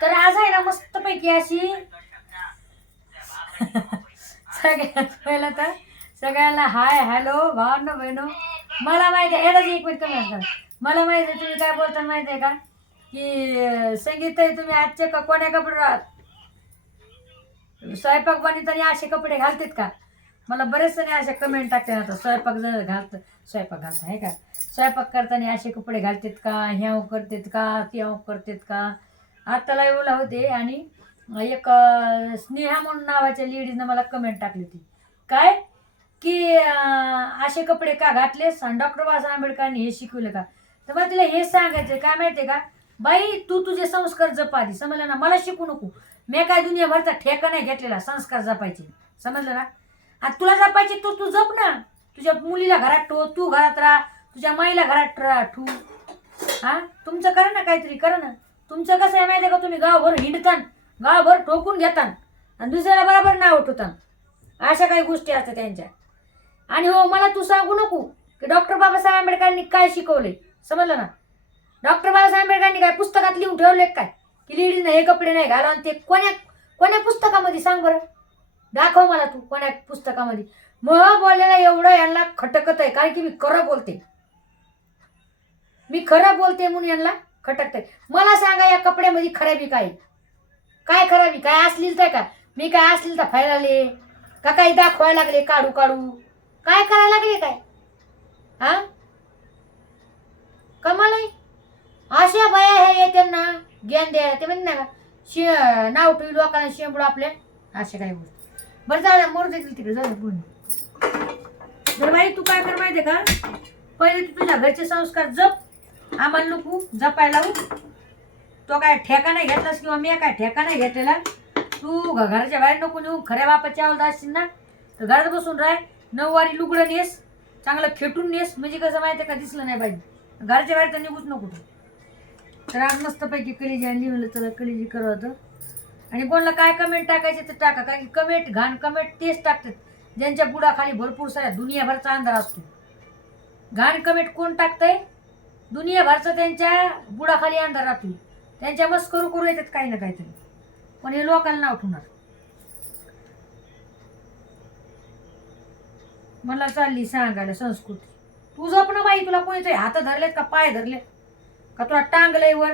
तर आज आहे ना मस्तपैकी अशी. सगळ्यात पहिलं तर सगळ्यांना हाय हॅलो भावनो बहिणो. मला माहिती आहे यालाच एक मिनिट कमी असतात मला माहिती आहे तुम्ही काय बोलता माहिती आहे का? की संगीत आहे तुम्ही आजचे का कोण्या कपडे राहत स्वयंपाक बनवताना असे कपडे घालतात का? मला बरेच जणी अशा कमेंट टाकते आता स्वयंपाक जर घालत स्वयंपाक घालत आहे का? स्वयंपाक करताना असे कपडे घालतात का? ह्याव करतात का? त्याव करतात का? आत्ताला येऊला होते आणि एक स्नेहा म्हणून नावाच्या लेडीजनं मला कमेंट टाकली होती. काय? की असे कपडे का घातलेस? आणि डॉक्टर बाबासाहेब आंबेडकरांनी हे शिकवलं का? तर मला तिला हे सांगायचं काय माहितीये का? बाई तू तुझे संस्कार जपा दे समजलं ना? मला शिकू नको. मी काय दुनियाभरचा ठेका नाही घेतलेला संस्कार जपायचे. समजलं ना? आणि तुला जपायचे तू तू जप ना. तुझ्या मुलीला घरात ठो तू घरात राहा. तुझ्या माईला घरात राहा ठू हा? तुमचं करा ना काहीतरी करा ना. तुमचं कसं आहे माहिती आहे का? तुम्ही गावभर हिंडतान गावभर ठोकून घेतान आणि दुसऱ्याला बरोबर नाव उठवतान. अशा काही गोष्टी असतात त्यांच्या. आणि हो मला तू सांगू नको की डॉक्टर बाबासाहेब आंबेडकरांनी काय शिकवले? समजलं ना? डॉक्टर बाबासाहेब आंबेडकरांनी काय पुस्तकात लिहून ठेवले काय? की लेडीजनं हे कपडे नाही घाला आणि ते कोण्या कोण्या पुस्तकामध्ये सांग बरं? दाखव मला तू कोण्या पुस्तकामध्ये. मग बोललेला एवढं यांना खटकत आहे कारण की मी खरं बोलते. मी खरं बोलते म्हणून यांना खटकत मला सांगा या कपड्यामध्ये खराबी काय? काय खराबी? काय अश्लीलता तर का मी काय असलील तर फायलाले का काही दाखवायला लागले काढू काढू? काय करायला लागले काय? हा? कमाल अशा बाया हे येते ना ज्ञान द्यायला. ते म्हणजे ना का? शे नाव ठेवी लोकांना शेंबूड आपल्या. अशा काही गोष्टी. बरं जाऊ मोर देतील तिकडे जाऊ बोल बरं बाई तू काय कर माहितीये का? पहिले तू तुझ्या घरचे संस्कार जप. आम्हाला नको जपायला हो. तो काय ठेका नाही घेतलास किंवा मी काय ठेका नाही घेतलेला? तू घराच्या बाहेर नको नेऊ खऱ्या बापाच्या आवडत असतील ना तर घरात बसून राह नऊवारी लुगडं नेस चांगलं खेटून नेस म्हणजे कसं माहिती का? दिसलं नाही पाहिजे घरच्या बाहेर तर निघूच नको तू. तर आज मस्तपैकी कलिजी आणली म्हणलं चला कलेजी करत होतं आणि कोणाला काय कमेंट टाकायचे तर टाका कारण की कमेंट घाण कमेंट तेच टाकतात. ज्यांच्या बुडाखाली भरपूर साऱ्या दुनियाभरचा अंधार असतो. घाण कमेंट कोण टाकतंय? दुनियाभरचं त्यांच्या बुडाखाली अंधार राहतील. त्यांच्या मस्करू करू करू येतात काही ना काहीतरी. पण हे लोकांना नाव ठेवणार. मला चालली सांगायला संस्कृती. तू जप ना बाई तुला कोणीतरी हात धरलेत का पाय धरले का तुला टांगलंय वर?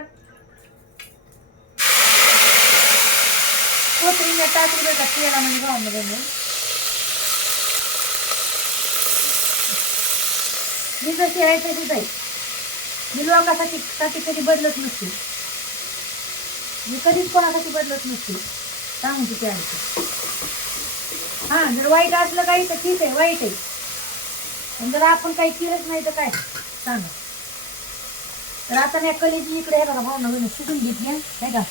कोथरीने टाकली बरं का केला म्हणजे गावामध्ये मी जशी आहे तशीच आहे मी लोकांसाठी साठी कधी बदलत नसते. मी कधीच कोणासाठी बदलत नसते. सांगू किती आहे हा जर वाईट असलं काही तर ठीक आहे वाईट आहे. पण जर आपण काही केलंच नाही तर काय? सांगा. तर आता नाही कलेजी इकडे हे बघा भाऊ नवीन शिजून घेतली आहे का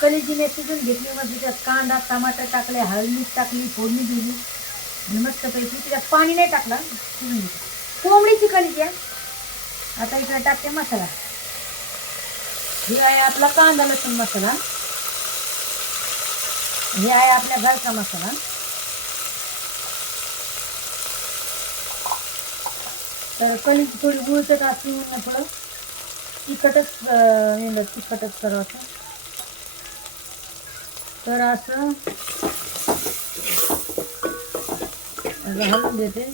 कलेजीने शिजून घेतली म्हणजे मग तिच्यात कांदा टमाटर टाकले हळदी मीठ टाकली फोडणी दिली. आणि मस्तपैकी तिच्यात पाणी नाही टाकलं शिजून घेतलं. कोंबडीची कलेजी आहे आता इकडे टाकते मसाला. हे आहे आपला कांदा लसूण मसाला. हे आहे आपल्या घरचा मसाला. तर कणी थोडी गुळचट असली म्हणून थोडं तिखटच अं, येणं तिखटच करायचं तर असं. घालून देते.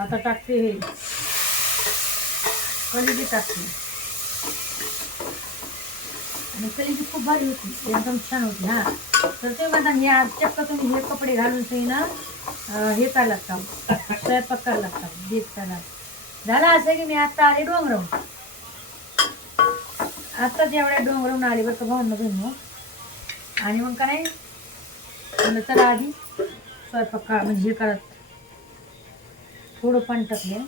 आता टाकते हे. कलिजी टाकते. आणि कलिजी खूप भारी होती. एकदम छान होती हा. तर ते म्हणतात हे आजच्या चक्क तुम्ही हे कपडे घालून ते ना हे करायला लागता. स्वयंपाक करायला लागता. देत करायला झाला असं की मी आता आले डोंगरावून आत्ताच एवढ्या डोंगरावून आले बरं का भाऊन बहिण आणि मग काय? म्हणलं चला आधी स्वयंपाक म्हणजे हे करत थोडं पाणी टाकले.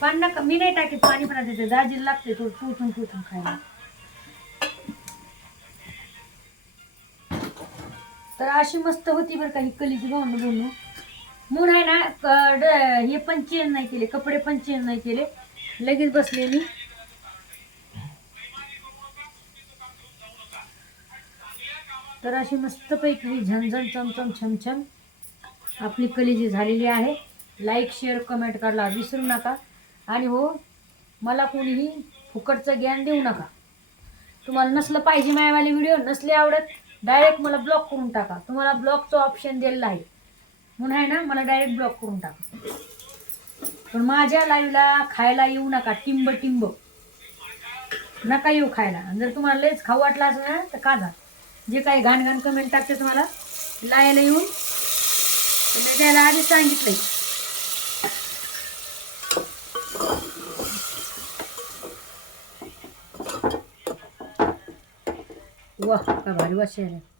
पाणी नका मी नाही टाकीत पाणी पण टाकते दाजीला लागते थोडं टुचून टुचून खायला. तर अशी मस्त होती बरं का ही कलीची भावना बोलणं म्हणून आहे ना हे पण चेंज नाही केले कपडे पण चेंज नाही केले. लगेच बसले मी तर अशी मस्तपैकी झणझण चमचम छमछम आपली कलिजी झालेली आहे. लाईक शेअर कमेंट करायला विसरू नका. आणि हो मला कोणीही फुकटचं ज्ञान देऊ नका. तुम्हाला नसलं पाहिजे मायावाले व्हिडिओ नसले आवडत डायरेक्ट मला ब्लॉक करून टाका. तुम्हाला ब्लॉकचं ऑप्शन दिलेलं आहे. म्हणून आहे ना मला डायरेक्ट ब्लॉक करून टाका. पण माझ्या लाईव्हला खायला येऊ नका टिंब टिंब नका येऊ खायला. आणि जर तुम्हाला लयच खाऊ वाटला असं ना तर का जा. जे काही घाण घाण कमेंट टाकते तुम्हाला लायला येऊन तर आधीच सांगितलं आधीच सांगितलंय वा काय भारी वास आहे